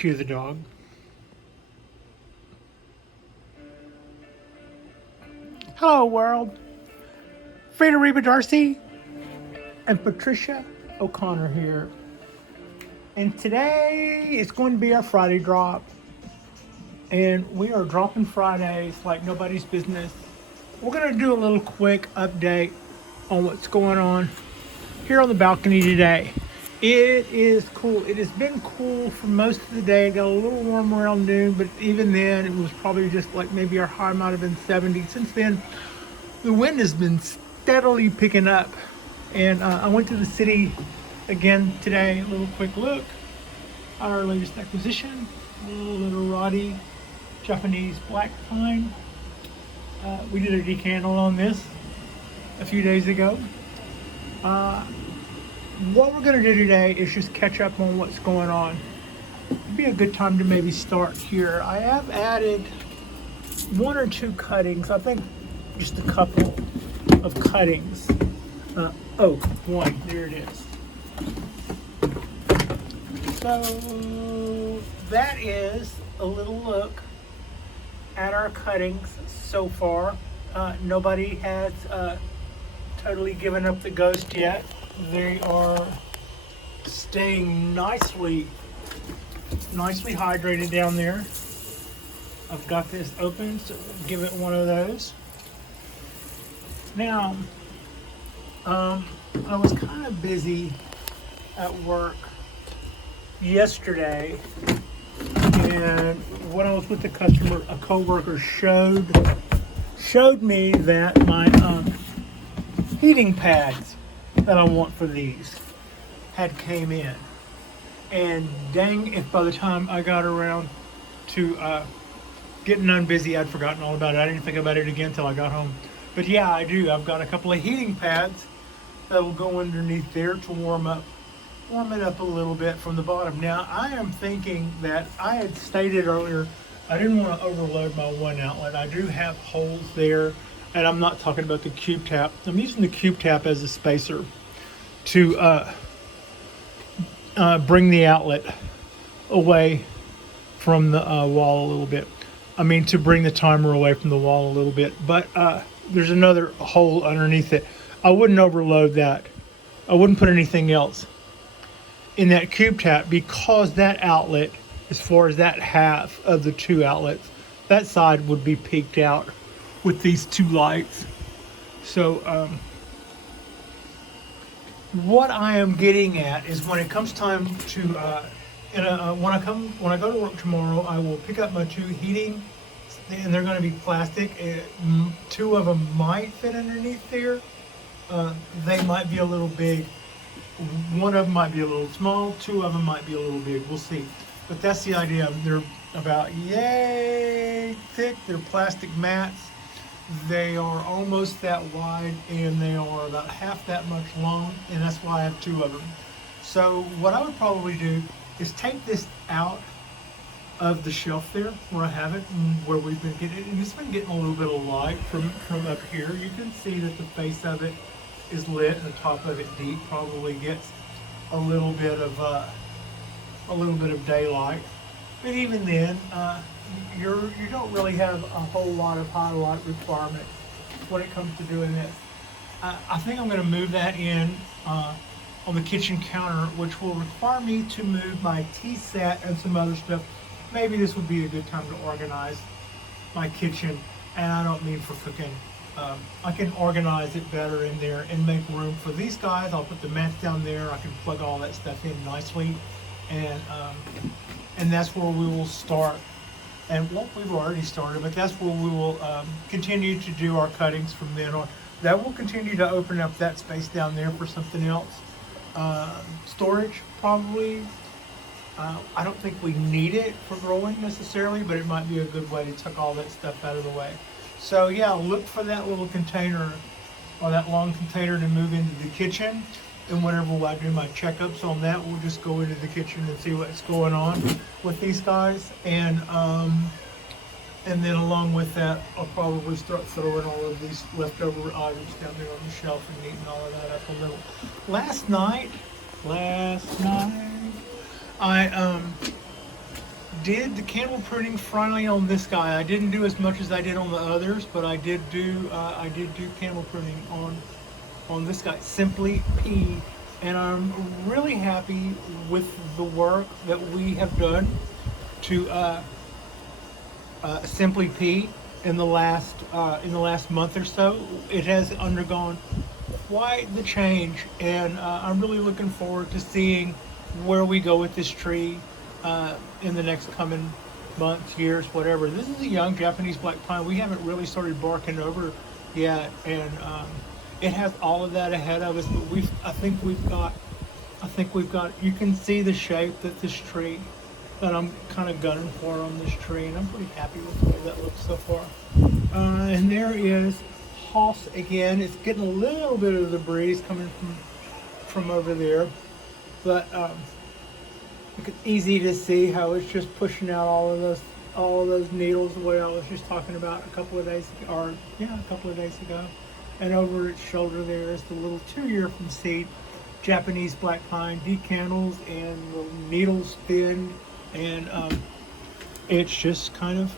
Cue the dog. Hello world. Frida Darcy and Patricia O'Connor here. And today is going to be our Friday drop. And we are dropping Fridays like nobody's business. We're going to do a little quick update on what's going on here on the balcony today. It is cool. It has been cool for most of the day. It got a little warm around noon, but even then it was probably just like maybe our high might have been 70. Since then, the wind has been steadily picking up. And I went to the city again today. A little quick look. Our latest acquisition, a little Roddy Japanese black pine. We did a decandle on this a few days ago. What we're going to do today is just catch up on what's going on. It'd be a good time to maybe start here. I have added one or two cuttings. I think just a couple of cuttings. One. There it is. So that is a little look at our cuttings so far. Nobody has totally given up the ghost yet. They are staying nicely hydrated down there. I've got this open, so we'll give it one of those. Now, I was kind of busy at work yesterday, and when I was with the customer, a coworker showed me that my heating pads that I want for these had came in, and dang if by the time I got around to getting done busy, I'd forgotten all about it. I didn't think about it again until I got home. But yeah, I do. I've got a couple of heating pads that will go underneath there to warm it up a little bit from the bottom. Now I am thinking that I had stated earlier I didn't want to overload my one outlet. I do have holes there. And I'm not talking about the cube tap. I'm using the cube tap as a spacer to bring the outlet away from the wall a little bit. I mean, to bring the timer away from the wall a little bit. But there's another hole underneath it. I wouldn't overload that. I wouldn't put anything else in that cube tap, because that outlet, as far as that half of the two outlets, that side would be peaked out with these two lights. So what I am getting at is when it comes time to when I go to work tomorrow, I will pick up my two heating, and they're going to be plastic. Two of them might fit underneath there. They might be a little big. One of them might be a little small. Two of them might be a little big. We'll see. But that's the idea. They're about yay thick. They're plastic mats. They are almost that wide, and they are about half that much long, and that's why I have two of them. So what I would probably do is take this out of the shelf there where I have it, and where we've been getting it, and it's been getting a little bit of light from up here. You can see that the face of it is lit, and the top of it deep probably gets a little bit of daylight. But even then, you don't really have a whole lot of highlight requirement when it comes to doing this. I think I'm going to move that in on the kitchen counter, which will require me to move my tea set and some other stuff. Maybe this would be a good time to organize my kitchen, and I don't mean for cooking. I can organize it better in there and make room for these guys. I'll put the mats down there. I can plug all that stuff in nicely, and that's where we will start. And well, we've already started, but that's where we will continue to do our cuttings from then on. That will continue to open up that space down there for something else. Storage, probably. I don't think we need it for growing necessarily, but it might be a good way to tuck all that stuff out of the way. So yeah, look for that little container, or that long container, to move into the kitchen. And whenever I do my checkups on that, we'll just go into the kitchen and see what's going on with these guys. And then along with that, I'll probably start throwing all of these leftover items down there on the shelf and neaten all of that up a little. Last night, I did the candle pruning finally on this guy. I didn't do as much as I did on the others, but I did do candle pruning on this guy, Simply P, and I'm really happy with the work that we have done to Simply P in the last month or so. It has undergone quite the change, and I'm really looking forward to seeing where we go with this tree in the next coming months, years, whatever. This is a young Japanese black pine. We haven't really started barking over yet, and it has all of that ahead of us. But I think we've got. You can see the shape that this tree that I'm kind of gunning for on this tree, and I'm pretty happy with the way that looks so far. And there is Hoss again. It's getting a little bit of the breeze coming from over there, but it's easy to see how it's just pushing out all of those needles the way I was just talking about a couple of days ago. And over its shoulder there is the little 2-year from seed Japanese black pine, decandles and the needles thinned, and it's just kind of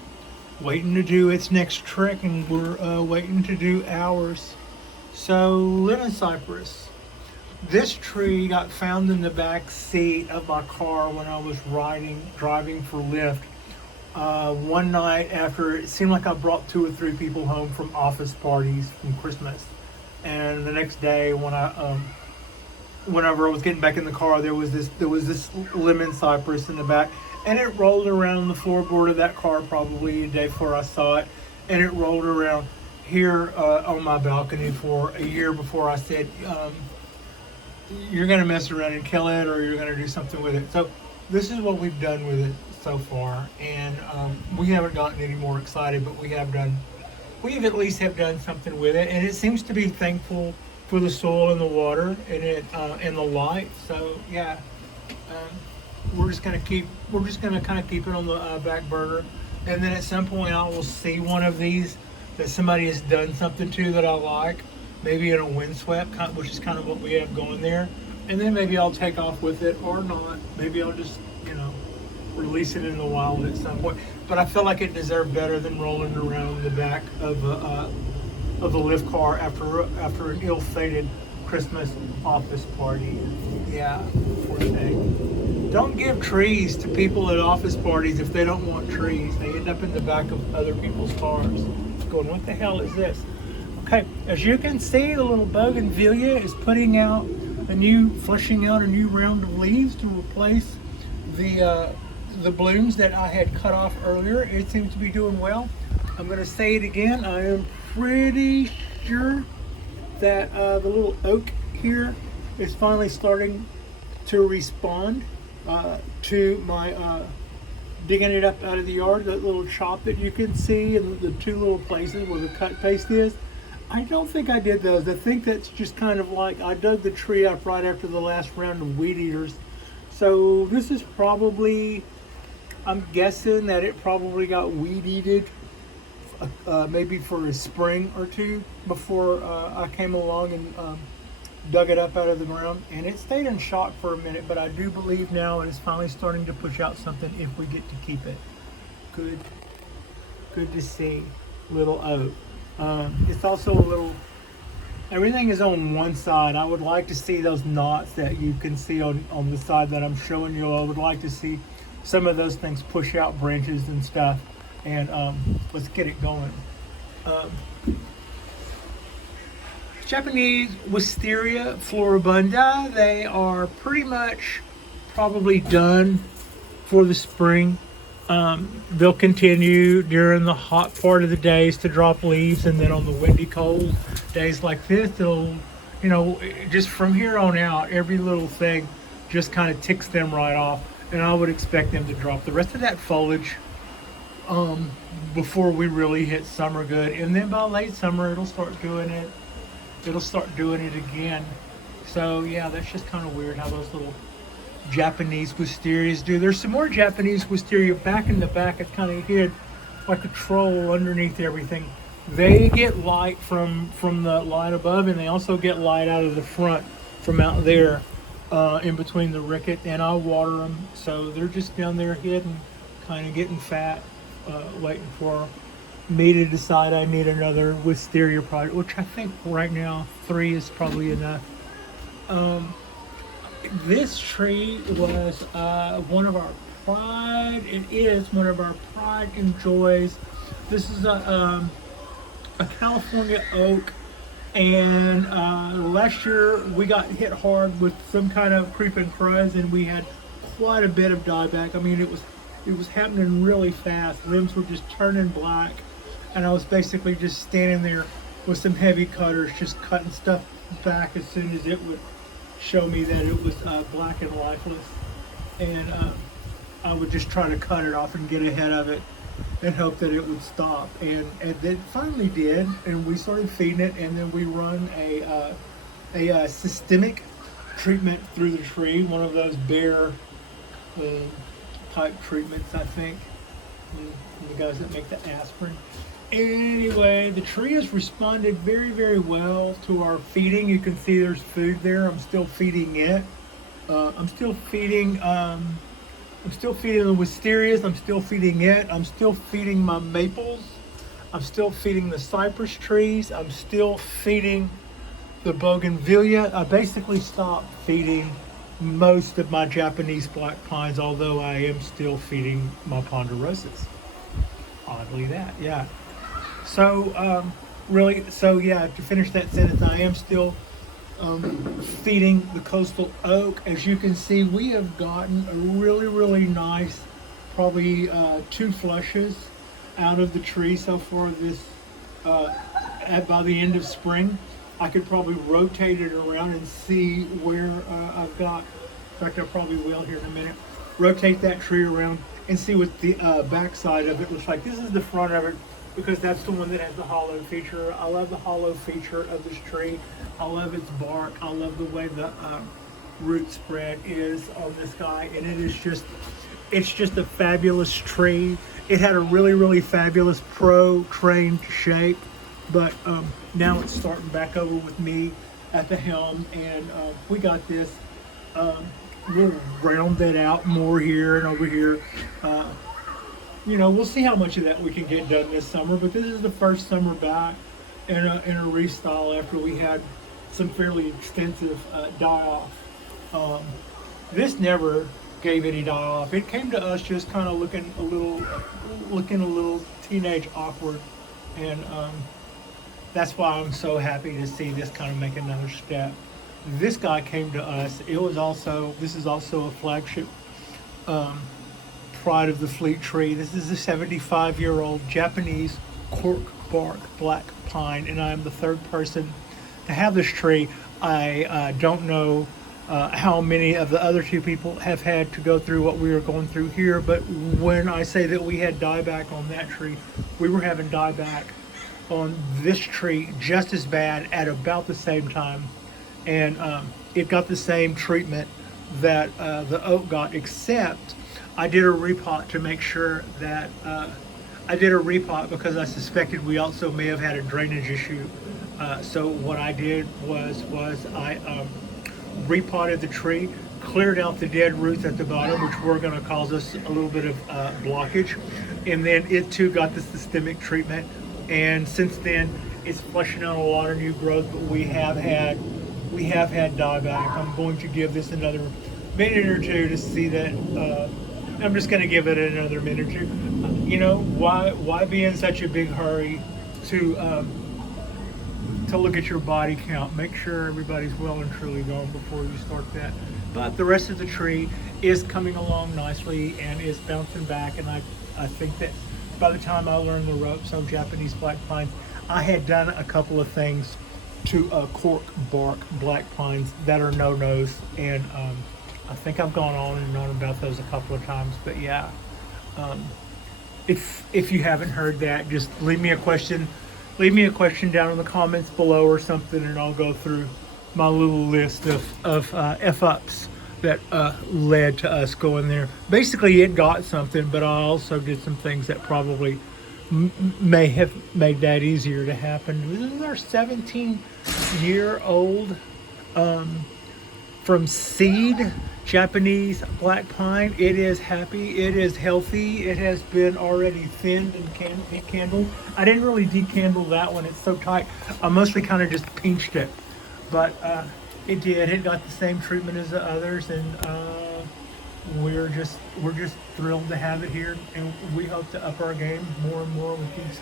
waiting to do its next trek, and we're waiting to do ours. So lemon cypress. This tree got found in the back seat of my car when I was driving for Lyft one night after it seemed like I brought 2 or 3 people home from office parties from Christmas. And the next day whenever I was getting back in the car, there was this lemon cypress in the back, and it rolled around the floorboard of that car probably a day before I saw it, and it rolled around here on my balcony for a year before I said, you're going to mess around and kill it, or you're going to do something with it. So this is what we've done with it so far, and we haven't gotten any more excited, but we at least have done something with it, and it seems to be thankful for the soil and the water and the light. So yeah, we're just gonna kind of keep it on the back burner, and then at some point I will see one of these that somebody has done something to that I like, maybe in a windswept, which is kind of what we have going there, and then maybe I'll take off with it or not. Maybe I'll just release it in the wild at some point. But I feel like it deserved better than rolling around the back of the lift car after an ill-fated Christmas office party. Yeah, poor thing. Don't give trees to people at office parties if they don't want trees. They end up in the back of other people's cars. Going, what the hell is this? Okay, as you can see, the little bougainvillea is flushing out a new round of leaves to replace the blooms that I had cut off earlier. It seems to be doing well. I'm going to say it again. I am pretty sure that the little oak here is finally starting to respond to my digging it up out of the yard. That little chop that you can see, and the 2 little places where the cut paste is. I don't think I did those. I think that's just kind of like I dug the tree up right after the last round of weed eaters. So this is probably, I'm guessing that it probably got weed eated maybe for a spring or 2 before I came along and dug it up out of the ground, and it stayed in shock for a minute, but I do believe now it is finally starting to push out something if we get to keep it. Good to see. Little oak. It's also a little, everything is on one side. I would like to see those knots that you can see on the side that I'm showing you. I would like to see some of those things push out branches and stuff, and let's get it going. Japanese Wisteria Floribunda, they are pretty much probably done for the spring. They'll continue during the hot part of the days to drop leaves, and then on the windy, cold days like this, they'll, just from here on out, every little thing just kind of ticks them right off, and I would expect them to drop the rest of that foliage before we really hit summer good, and then by late summer it'll start doing it. It'll start doing it again. So yeah, that's just kind of weird how those little Japanese wisterias do. There's some more Japanese wisteria back in the back. It's kind of hid like a troll underneath everything. They get light from the light above, and they also get light out of the front from out there in between the ricket, and I water them, so they're just down there hidden, kind of getting fat, waiting for me to decide I need another Wisteria product, which I think right now 3 is probably enough. This tree was one of our pride. It is one of our pride and joys. This is a California oak, and last year we got hit hard with some kind of creeping cruz, and we had quite a bit of dieback. I mean, it was happening really fast. Limbs were just turning black, and I was basically just standing there with some heavy cutters, just cutting stuff back as soon as it would show me that it was black and lifeless, and I would just try to cut it off and get ahead of it and hope that it would stop, and it finally did, and we started feeding it, and then we run a systemic treatment through the tree, one of those bear type treatments, I think, the guys that make the aspirin. Anyway, the tree has responded very, very well to our feeding. You can see there's food there. I'm still feeding it. I'm still feeding the wisterias. I'm still feeding it. I'm still feeding my maples. I'm still feeding the cypress trees. I'm still feeding the bougainvillea. I basically stopped feeding most of my Japanese black pines, although I am still feeding my ponderosas. Oddly that, yeah. So, to finish that sentence, I am still feeding the coastal oak. As you can see, we have gotten a really, really nice, probably 2 flushes out of the tree so far this, by the end of spring. I could probably rotate it around and see where I've got, in fact I probably will here in a minute, rotate that tree around and see what the back side of it looks like. This is the front of it, because that's the one that has the hollow feature. I love the hollow feature of this tree. I love its bark. I love the way the root spread is on this guy, and it's just a fabulous tree. It had a really, really fabulous pro-trained shape, but now it's starting back over with me at the helm, and we got this. We'll round that out more here and over here. We'll see how much of that we can get done this summer, but this is the first summer back in a restyle after we had some fairly extensive die-off. This never gave any die-off. It came to us just kind of looking a little teenage awkward, and that's why I'm so happy to see this kind of make another step. This guy came to us. This is also a flagship pride of the Fleet tree. This is a 75-year-old Japanese cork bark black pine, and I am the 3rd person to have this tree. I don't know how many of the other 2 people have had to go through what we are going through here, but when I say that we had dieback on that tree, we were having dieback on this tree just as bad at about the same time, and it got the same treatment that the oak got, except I did a repot to make sure that I did a repot because I suspected we also may have had a drainage issue. So what I did was I repotted the tree, cleared out the dead roots at the bottom, which were going to cause us a little bit of blockage, and then it too got the systemic treatment. And since then, it's flushing out a lot of new growth, but we have had dieback. I'm going to give this another minute or 2 to see that. I'm just going to give it another minute or 2. Why be in such a big hurry to look at your body count? Make sure everybody's well and truly gone before you start that. But the rest of the tree is coming along nicely and is bouncing back, and I think that by the time I learned the ropes on Japanese black pines, I had done a couple of things to cork bark black pines that are no-nos, and I think I've gone on and on about those a couple of times. But yeah, if you haven't heard that, just leave me a question down in the comments below or something, and I'll go through my little list of F-ups that led to us going there. Basically, it got something, but I also did some things that probably may have made that easier to happen. This is our 17-year-old from seed Japanese black pine. It is happy, it is healthy, it has been already thinned and decandled. I didn't really decandle that one, it's so tight. I mostly kind of just pinched it, but it did. It got the same treatment as the others, and we're just thrilled to have it here, and we hope to up our game more and more with these.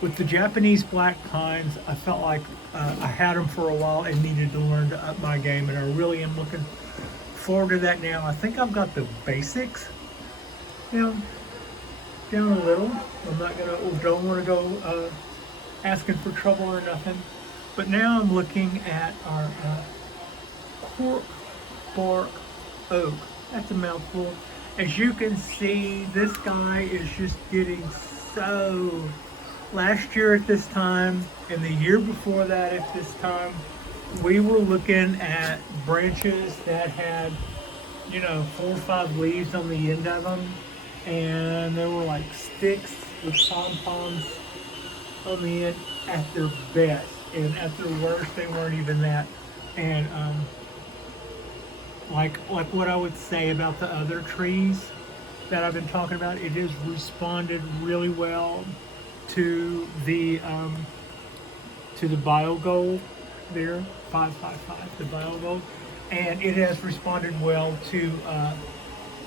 With the Japanese black pines, I felt like I had them for a while and needed to learn to up my game, and I really am looking forward to that now. I think I've got the basics down a little. I'm not gonna, don't want to go asking for trouble or nothing. But now I'm looking at our Cork Bark Oak. That's a mouthful. As you can see, this guy is just getting so. Last year at this time, and the year before that at this time, we were looking at branches that had, 4 or 5 leaves on the end of them, and they were like sticks with pom-poms on the end at their best, and at their worst, they weren't even that. And like what I would say about the other trees that I've been talking about, it has responded really well to the BioGold there, 555, the BioGold, and it has responded well to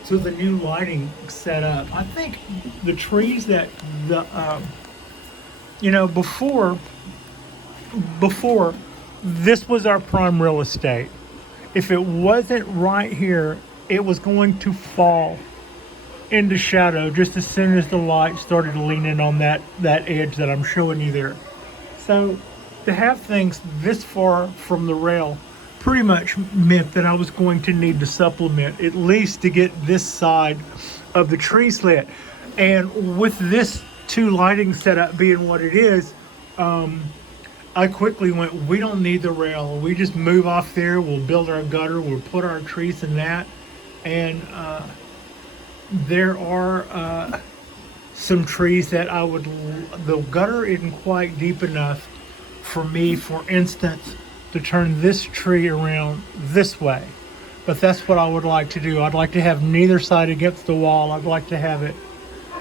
the new lighting setup. I think the trees that before this was our prime real estate. If it wasn't right here, it was going to fall into shadow just as soon as the light started leaning on that edge that I'm showing you there. So to have things this far from the rail pretty much meant that I was going to need to supplement at least to get this side of the trees lit. And with this 2 lighting setup being what it is, I quickly went, we don't need the rail. We just move off there. We'll build our gutter. We'll put our trees in that. And there are some trees that the gutter isn't quite deep enough for me, for instance, to turn this tree around this way. But that's what I would like to do. I'd like to have neither side against the wall. I'd like to have it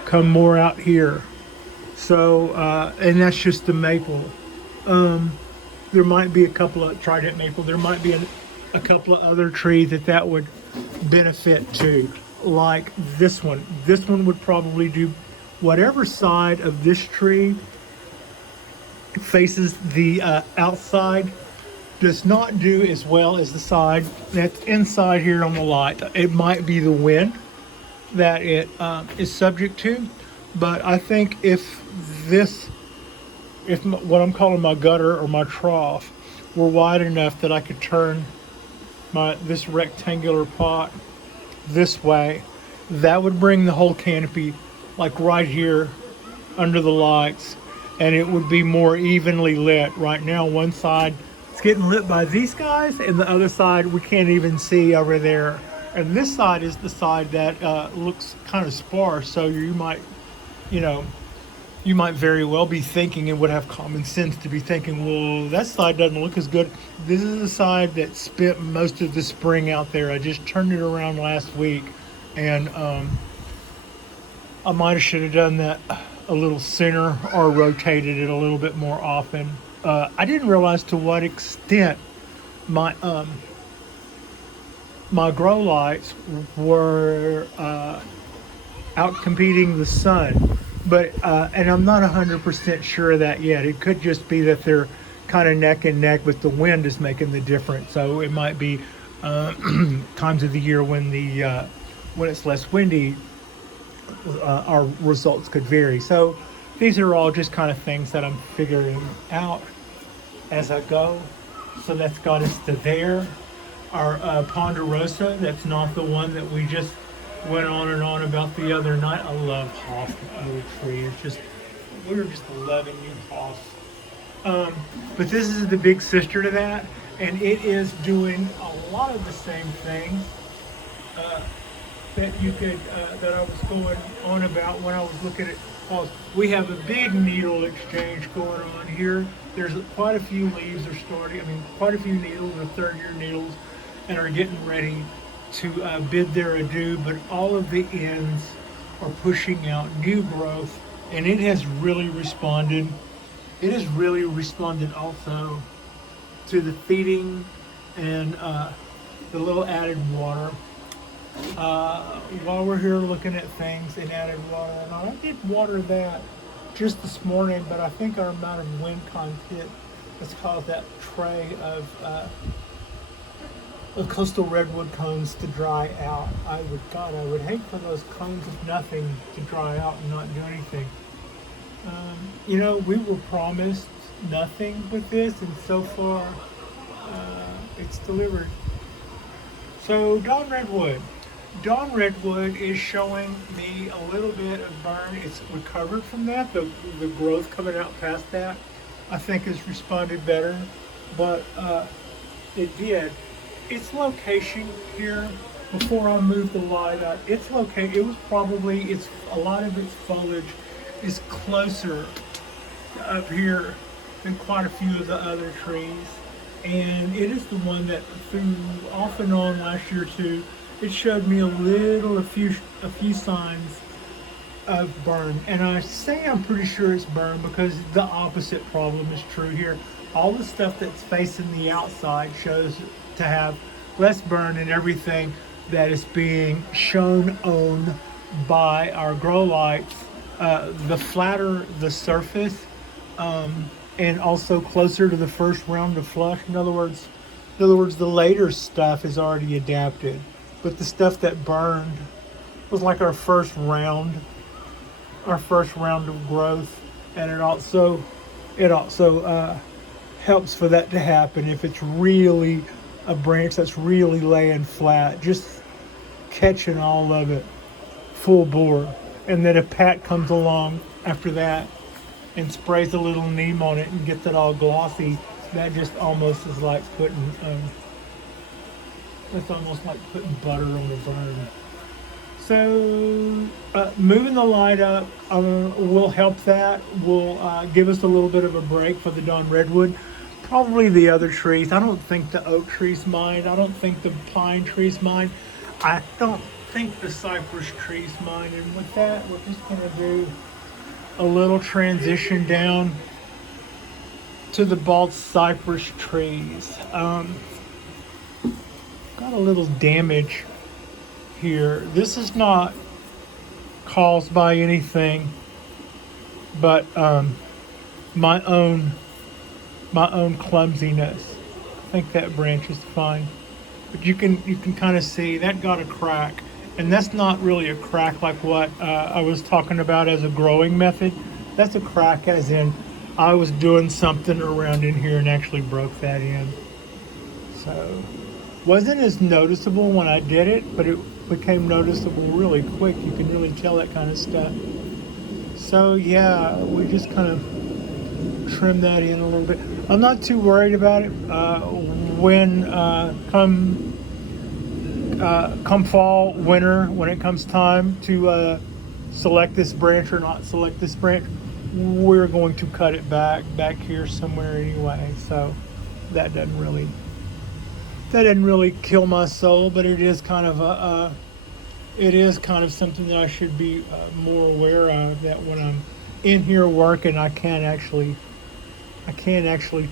come more out here. So, and that's just the maple. There might be a couple of trident maple. There might be a couple of other trees that would benefit too. Like this one. This one would probably do whatever side of this tree faces the outside does not do as well as the side that's inside here on the light. It might be the wind that it is subject to, but I think if what I'm calling my gutter or my trough were wide enough that I could turn this rectangular pot this way, that would bring the whole canopy like right here under the lights, and it would be more evenly lit. Right now one side is getting lit by these guys, and the other side we can't even see over there, and this side is the side that looks kind of sparse. So you might very well be thinking, and would have common sense to be thinking, well, that side doesn't look as good. This is the side that spent most of the spring out there. I just turned it around last week, and I might have should have done that a little sooner or rotated it a little bit more often. I didn't realize to what extent my grow lights were out competing the sun. But and I'm not 100% sure of that yet. It could just be that they're kind of neck and neck, but the wind is making the difference. So it might be times of the year when it's less windy, our results could vary. So these are all just kind of things that I'm figuring out as I go. So that's got us to there. Our ponderosa, that's not the one that we just went on and on about the other night. I love Hoff oak tree. We were just loving you, Hoff. But this is the big sister to that, and it is doing a lot of the same things that I was going on about when I was looking at Hoff. We have a big needle exchange going on here. There's quite a few leaves are starting. Quite a few needles are 3rd-year needles, and are getting ready to bid their adieu, but all of the ends are pushing out new growth, and it has really responded. It has really responded also to the feeding and the little added water. While we're here looking at things and added water, and I did water that just this morning, but I think our amount of wind content has caused that tray of coastal redwood cones to dry out. I would hate for those cones of nothing to dry out and not do anything. You know, we were promised nothing with this, and so far it's delivered. So Dawn Redwood is showing me a little bit of burn. It's recovered from that. The growth coming out past that, I think, has responded better. But it did. Its location here, before I moved the light up, its location, it was probably, a lot of its foliage is closer up here than quite a few of the other trees. And it is the one that through off and on last year too, it showed me a few signs of burn. And I say I'm pretty sure it's burn because the opposite problem is true here. All the stuff that's facing the outside shows to have less burn, and everything that is being shown on by our grow lights, the flatter the surface, and also closer to the first round of flush. In other words, the later stuff is already adapted, but the stuff that burned was like our first round of growth, and it also helps for that to happen if it's really a branch that's really laying flat, just catching all of it full bore, and then if Pat comes along after that and sprays a little neem on it and gets it all glossy, that just almost is like putting it's almost like putting butter on the burn. So moving the light up will help that. Will give us a little bit of a break for the Dawn Redwood. Probably the other trees. I don't think the oak trees mind. I don't think the pine trees mind. I don't think the cypress trees mind. And with that, we're just going to do a little transition down to the bald cypress trees. Got a little damage here. This is not caused by anything but my own clumsiness. I think that branch is fine, but you can kind of see that got a crack, and that's not really a crack like what I was talking about as a growing method. That's a crack as in I was doing something around in here and actually broke that in. So wasn't as noticeable when I did it, but it became noticeable really quick. You can really tell that kind of stuff. So yeah, we just kind of trim that in a little bit. I'm not too worried about it. When come fall, winter, when it comes time to select this branch or not select this branch, we're going to cut it back here somewhere anyway. So that doesn't really kill my soul, but it is kind of something that I should be more aware of, that when I'm in here working, I can't actually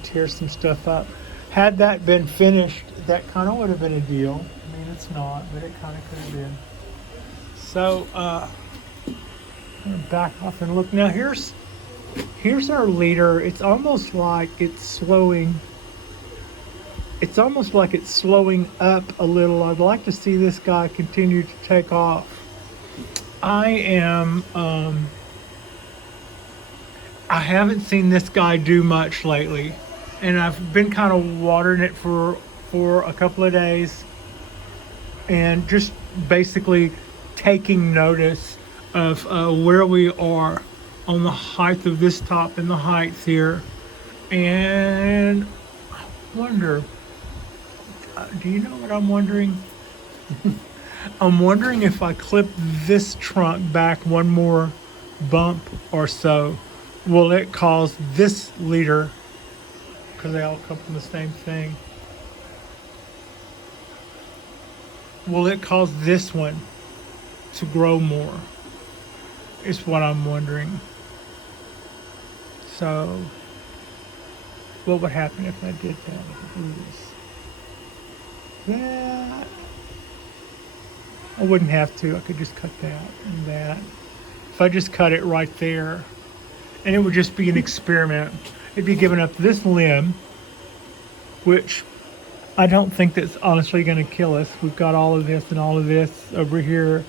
tear some stuff up. Had that been finished, that kind of would have been a deal. I mean, it's not, but it kind of could have been. So I'm gonna back off and look. Now here's our leader. It's almost like it's slowing. It's almost like it's slowing up a little. I'd like to see this guy continue to take off. I haven't seen this guy do much lately, and I've been kind of watering it for a couple of days and just basically taking notice of where we are on the height of this top and the heights here. And I wonder, do you know what I'm wondering? I'm wondering if I clip this trunk back one more bump or so, will it cause this leader, because they all come from the same thing, will it cause this one to grow more? Is what I'm wondering. So, what would happen if I did that? That. I wouldn't have to. I could just cut that and that. If I just cut it right there, and it would just be an experiment. It'd be giving up this limb, which I don't think that's honestly going to kill us. We've got all of this and all of this over here.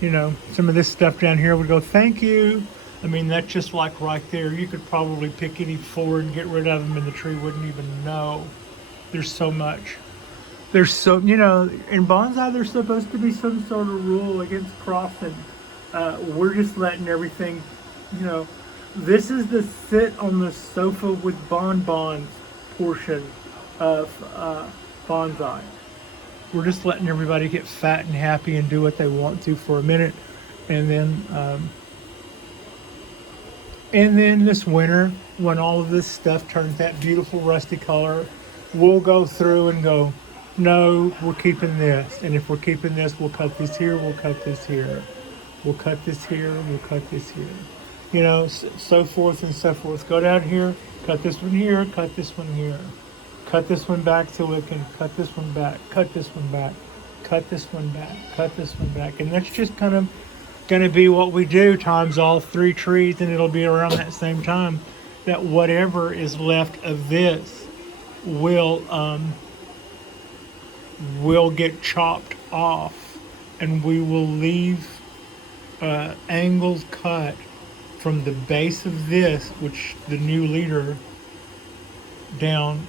You know, some of this stuff down here would go, thank you. I mean, that's just like right there. You could probably pick any four and get rid of them and the tree wouldn't even know. There's so much. There's so, you know, in bonsai, there's supposed to be some sort of rule against crossing. We're just letting everything, you know, this is the sit on the sofa with bonbons portion of bonsai. We're just letting everybody get fat and happy and do what they want to for a minute. And then this winter, when all of this stuff turns that beautiful rusty color, we'll go through and go, no, we're keeping this. And if we're keeping this, we'll cut this here, we'll cut this here. We'll cut this here, we'll cut this here. You know, so forth and so forth. Go down here, cut this one here, cut this one here. Cut this one back till we can cut this one back, cut this one back, cut this one back, cut this one back. And that's just kind of going to be what we do times all three trees, and it'll be around that same time that whatever is left of this will get chopped off, and we will leave angles cut from the base of this, which the new leader down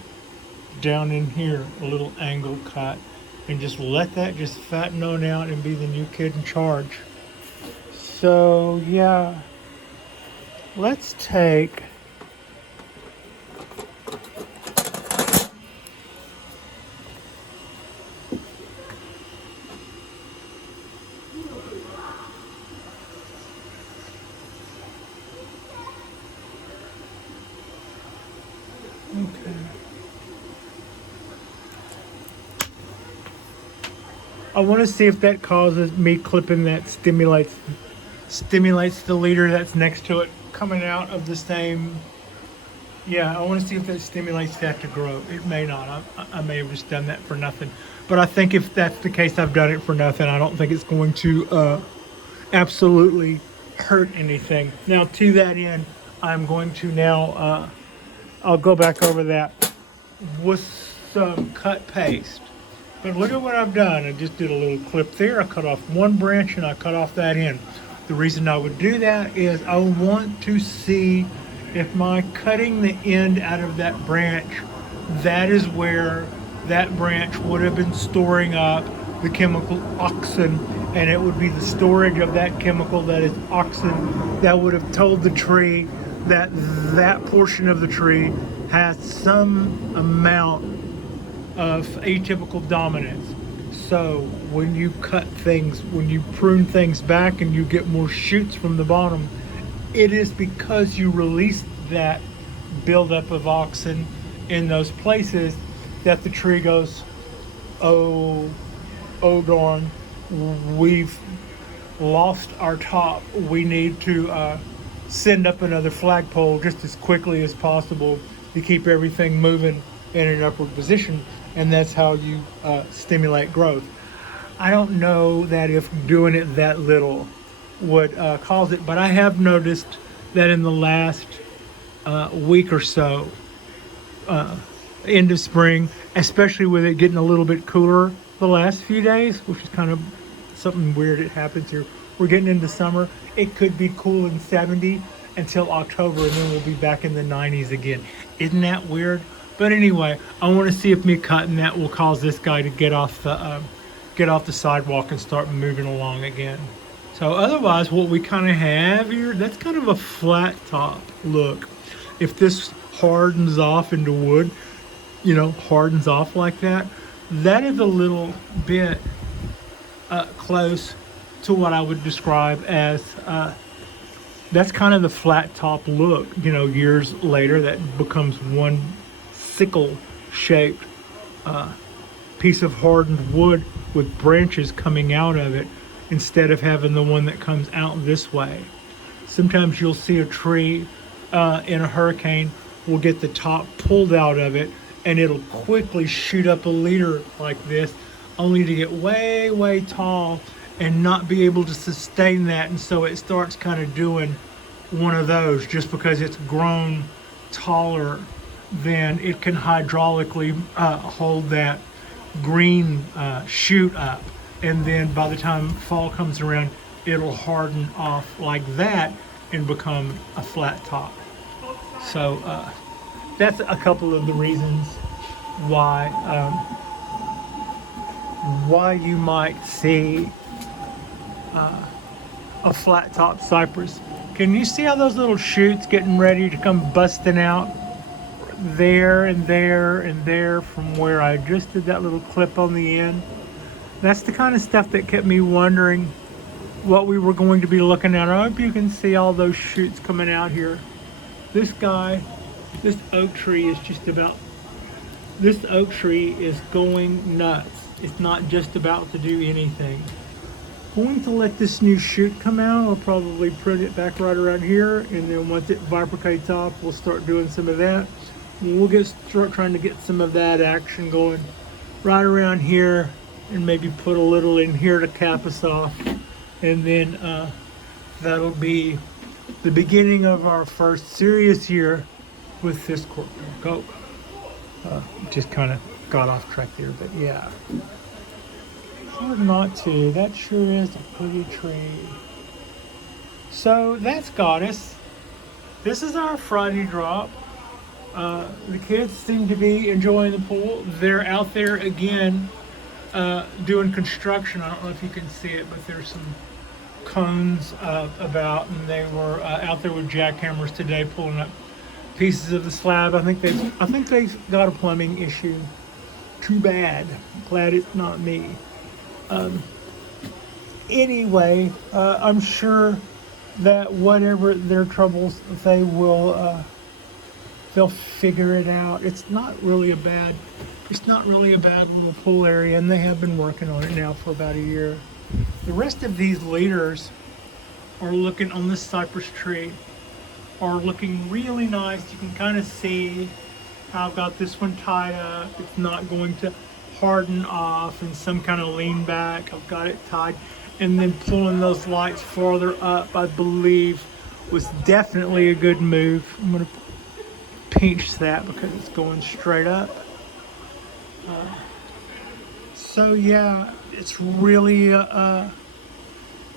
in here, a little angle cut, and just let that just fatten on out and be the new kid in charge. So yeah, let's take I want to see if that causes me clipping that stimulates the leader that's next to it coming out of the same. Yeah, I want to see if that stimulates that to grow. It may not. I may have just done that for nothing. But I think if that's the case, I've done it for nothing. I don't think it's going to absolutely hurt anything. Now, to that end, I'm going to now, I'll go back over that with some cut paste. But look at what I've done. I just did a little clip there. I cut off one branch and I cut off that end. The reason I would do that is I want to see if my cutting the end out of that branch, that is where that branch would have been storing up the chemical auxin, and it would be the storage of that chemical that is auxin that would have told the tree that that portion of the tree has some amount of atypical dominance. So when you cut things, when you prune things back and you get more shoots from the bottom, it is because you release that buildup of auxin in those places that the tree goes, oh darn, we've lost our top. We need to send up another flagpole just as quickly as possible to keep everything moving in an upward position. And that's how you stimulate growth. I don't know that if doing it that little would cause it, but I have noticed that in the last week or so, end of spring, especially with it getting a little bit cooler the last few days, which is kind of something weird that happens here. We're getting into summer. It could be cool and 70 until October, and then we'll be back in the 90s again. Isn't that weird? But anyway, I want to see if me cutting that will cause this guy to get off the sidewalk and start moving along again. So otherwise, what we kind of have here, that's kind of a flat top look. If this hardens off into wood, you know, hardens off like that, that is a little bit close to what I would describe as that's kind of the flat top look. You know, years later, that becomes one sickle shaped piece of hardened wood with branches coming out of it instead of having the one that comes out this way. Sometimes you'll see a tree in a hurricane will get the top pulled out of it, and it'll quickly shoot up a leader like this, only to get way, way tall and not be able to sustain that. And so it starts kind of doing one of those just because it's grown taller than it can hydraulically hold that green shoot up. And then by the time fall comes around, it'll harden off like that and become a flat top. So that's a couple of the reasons why you might see a flat top cypress. Can you see how those little shoots getting ready to come busting out there and there and there from where I just did that little clip on the end? That's the kind of stuff that kept me wondering what we were going to be looking at. I hope you can see all those shoots coming out here. This oak tree is just about, this oak tree is going nuts. It's not just about to do anything. Going to let this new shoot come out. I'll probably prune it back right around here, and then once it bifurcates off, we'll start doing some of that. We'll start trying to get some of that action going right around here, and maybe put a little in here to cap us off. And then that'll be the beginning of our first serious year with this Cork Bark Oak. Just kind of got off track there, but yeah. Hard not to. That sure is a pretty tree. So that's got us. This is our Friday drop. The kids seem to be enjoying the pool. They're out there again doing construction. I don't know if you can see it, but there's some cones about, and they were out there with jackhammers today pulling up pieces of the slab. I think they've got a plumbing issue. Too bad. Glad it's not me. Anyway, I'm sure that whatever their troubles, they'll figure it out. It's not really a bad little pool area, and they have been working on it now for about a year. The rest of these leaders are looking on this cypress tree, are looking really nice. You can kind of see how I've got this one tied up. It's not going to harden off and some kind of lean back. I've got it tied, and then pulling those lights farther up, I believe, was definitely a good move. I'm going to pinch that because it's going straight up. So yeah, it's really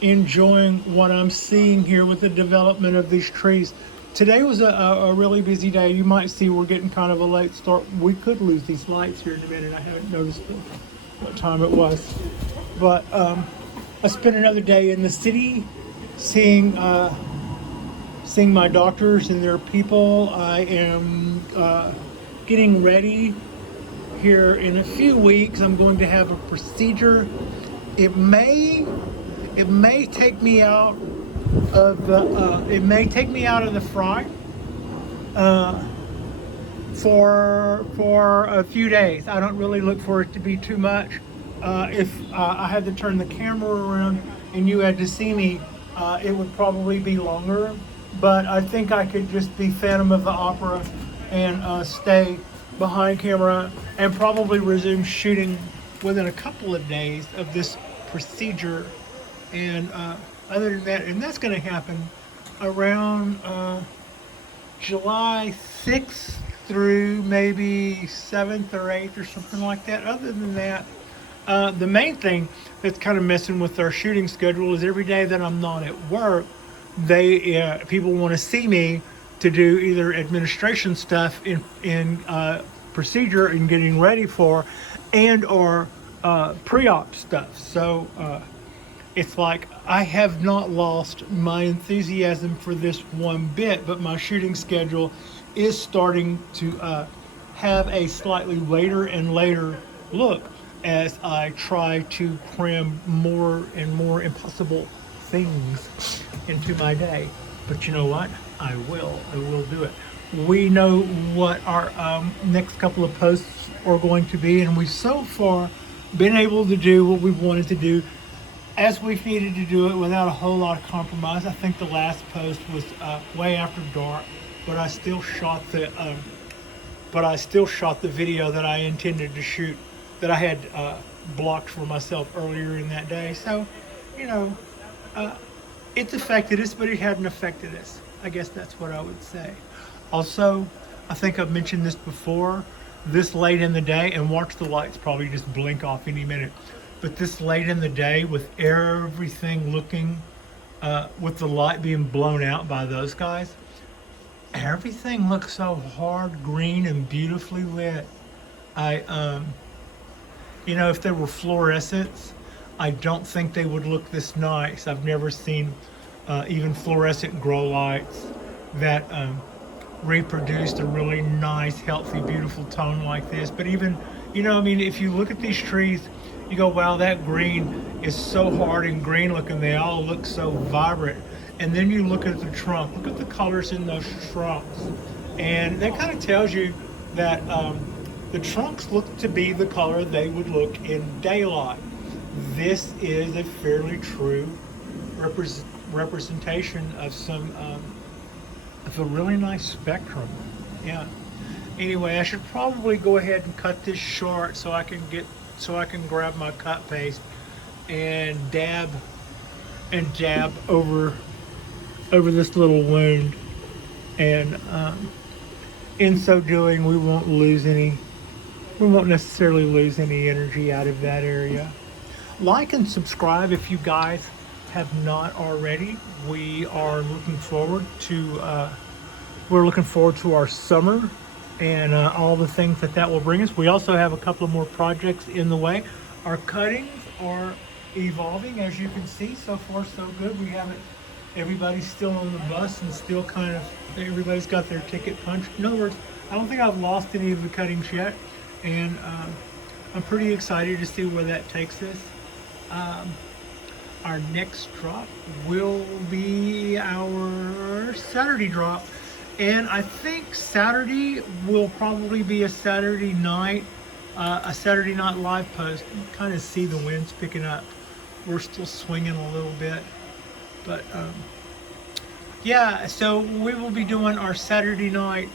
enjoying what I'm seeing here with the development of these trees. Today was a really busy day. You might see we're getting kind of a late start. We could lose these lights here in a minute. I haven't noticed what time it was. But I spent another day in the city seeing my doctors and their people. I am getting ready here in a few weeks. I'm going to have a procedure. It may take me out of the fry for a few days. I don't really look for it to be too much. If I had to turn the camera around and you had to see me, it would probably be longer. But I think I could just be Phantom of the Opera and stay behind camera and probably resume shooting within a couple of days of this procedure. And other than that, and that's going to happen around July 6th through maybe 7th or 8th or something like that. Other than that, the main thing that's kind of messing with our shooting schedule is every day that I'm not at work, people want to see me to do either administration stuff in procedure and getting ready for, and or pre-op stuff. So it's like I have not lost my enthusiasm for this one bit, but my shooting schedule is starting to have a slightly later and later look as I try to cram more and more impossible things into my day. But you know what? I will do it. we know what our next couple of posts are going to be, and we've so far been able to do what we've wanted to do as we've needed to do it without a whole lot of compromise. I think the last post was way after dark, but I still shot the video that I intended to shoot, that I had blocked for myself earlier in that day. So, you know, it's affected us, but it hadn't affected us. I guess that's what I would say. Also, I think I've mentioned this before, this late in the day, and watch the lights probably just blink off any minute, but this late in the day with everything looking, with the light being blown out by those guys, everything looks so hard green and beautifully lit. You know, if they were fluorescents, I don't think they would look this nice. I've never seen even fluorescent grow lights that reproduced a really nice, healthy, beautiful tone like this. But even, you know, I mean, if you look at these trees, you go, wow, that green is so hard and green looking. They all look so vibrant. And then you look at the trunk, look at the colors in those trunks. And that kind of tells you that the trunks look to be the color they would look in daylight. This is a fairly true representation of of a really nice spectrum. Yeah. Anyway, I should probably go ahead and cut this short so I can grab my cut paste and dab over this little wound, and in so doing we won't necessarily lose any energy out of that area. Like and subscribe if you guys have not already. We are looking forward to our summer and all the things that will bring us. We also have a couple of more projects in the way. Our cuttings are evolving, as you can see. So far so good. Everybody's still on the bus and still kind of, everybody's got their ticket punched. In other words, I don't think I've lost any of the cuttings yet, and I'm pretty excited to see where that takes us. Our next drop will be our Saturday drop, and I think Saturday will probably be a Saturday night live post. You kind of see the winds picking up. We're still swinging a little bit, but yeah, so we will be doing our Saturday night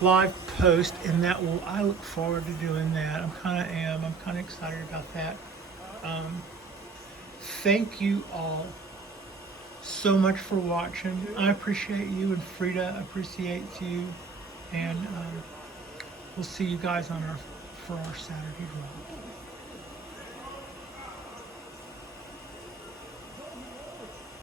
live post, and I look forward to doing that. I'm kind of excited about that. Thank you all so much for watching. I appreciate you, and Frida appreciates you, and we'll see you guys for our Saturday vlog.